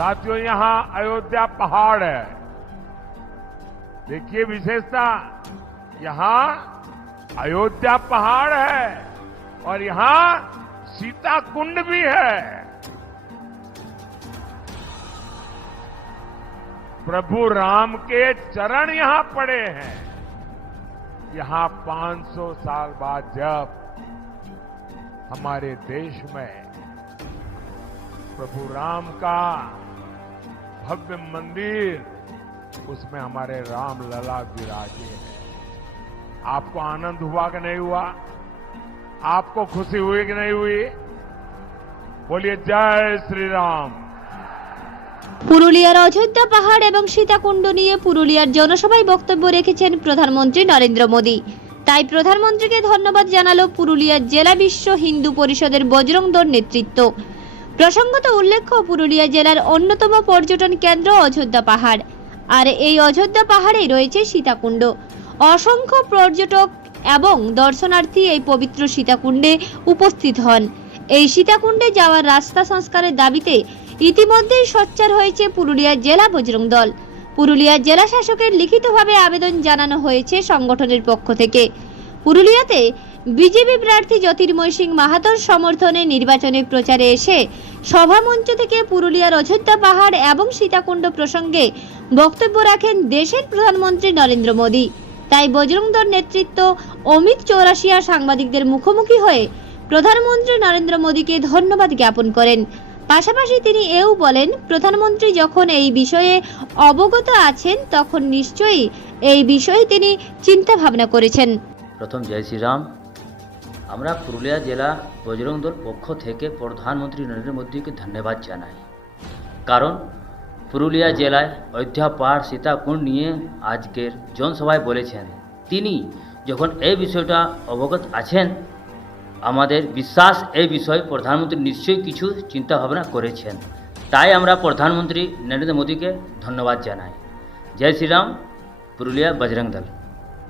साथियों, यहाँ अयोध्या पहाड़ है। देखिए विशेषता, यहाँ अयोध्या पहाड़ है और यहाँ सीता कुंड भी है। प्रभु राम के चरण यहाँ पड़े हैं। यहाँ 500 साल बाद जब हमारे देश में प्रभु राम का भव्य मंदिर उसमें हमारे राम लला विराजे हैं आपको आनंद हुआ कि नहीं हुआ आपको खुशी हुई कि नहीं हुई बोलिए जय श्री राम পুরুলিয়ার অযোধ্যা পাহাড় এবং সীতাকুণ্ড নিয়ে পুরুলিয়ার জনসভায় বক্তব্য রেখেছেন প্রধানমন্ত্রী নরেন্দ্র মোদী তাই প্রধানমন্ত্রীকে ধন্যবাদ জানালো পুরুলিয়ার জেলা বিশ্ব হিন্দু পরিষদের বজরং দল নেতৃত্ব প্রসঙ্গত উল্লেখ্য, পুরুলিয়া জেলার অন্যতম পর্যটন কেন্দ্র অযোধ্যা পাহাড়। আর এই অযোধ্যা পাহাড়েই রয়েছে সীতাকুণ্ড। অসংখ্য পর্যটক এবং দর্শনার্থী এই পবিত্র সীতাকুণ্ডে উপস্থিত হন। এই সীতাকুণ্ডে যাওয়ার রাস্তা সংস্কারের দাবিতে ইতিমধ্যেই সোচ্চার হয়েছে পুরুলিয়া জেলা বজরং দল। পুরুলিয়া জেলা শাসকের লিখিতভাবে আবেদন জানানো হয়েছে সংগঠনের পক্ষ থেকে। পুরুলিয়াতে বিজেপি প্রার্থী জ্যোতির্ময় সিং মাহাতোর সমর্থনে নির্বাচনী প্রচারে এসে সভামঞ্চ থেকে পুরুলিয়ার অযোধ্যা পাহাড় এবং সীতাকুণ্ড প্রসঙ্গে বক্তব্য রাখেন দেশের প্রধানমন্ত্রী নরেন্দ্র মোদী। তাই বজরং দল নেতৃত্ব অমিত চৌরাশিয়া সাংবাদিকদের মুখোমুখি হয়ে প্রধানমন্ত্রী নরেন্দ্র মোদীকে ধন্যবাদ জ্ঞাপন করেন। পাশাপাশি তিনি এও বলেন, প্রধানমন্ত্রী যখন এই বিষয়ে অবগত আছেন, তখন নিশ্চয়ই এই বিষয়ে তিনি চিন্তা ভাবনা করেছেন। প্রথম জয় শ্রীরাম। আমরা পুরুলিয়া জেলা বজরং দল পক্ষ থেকে প্রধানমন্ত্রী নরেন্দ্র মোদীকে ধন্যবাদ জানাই। কারণ পুরুলিয়া জেলায় অযোধ্যা পাহাড় সীতাকুণ্ড নিয়ে আজকের জনসভায় বলেছেন, তিনি যখন এই বিষয়টা অবগত আছেন, আমাদের বিশ্বাস এই বিষয়ে প্রধানমন্ত্রী নিশ্চয়ই কিছু চিন্তা ভাবনা করেছেন। তাই আমরা প্রধানমন্ত্রী নরেন্দ্র মোদীকে ধন্যবাদ জানাই। জয় শ্রীরাম, পুরুলিয়া বজরং দল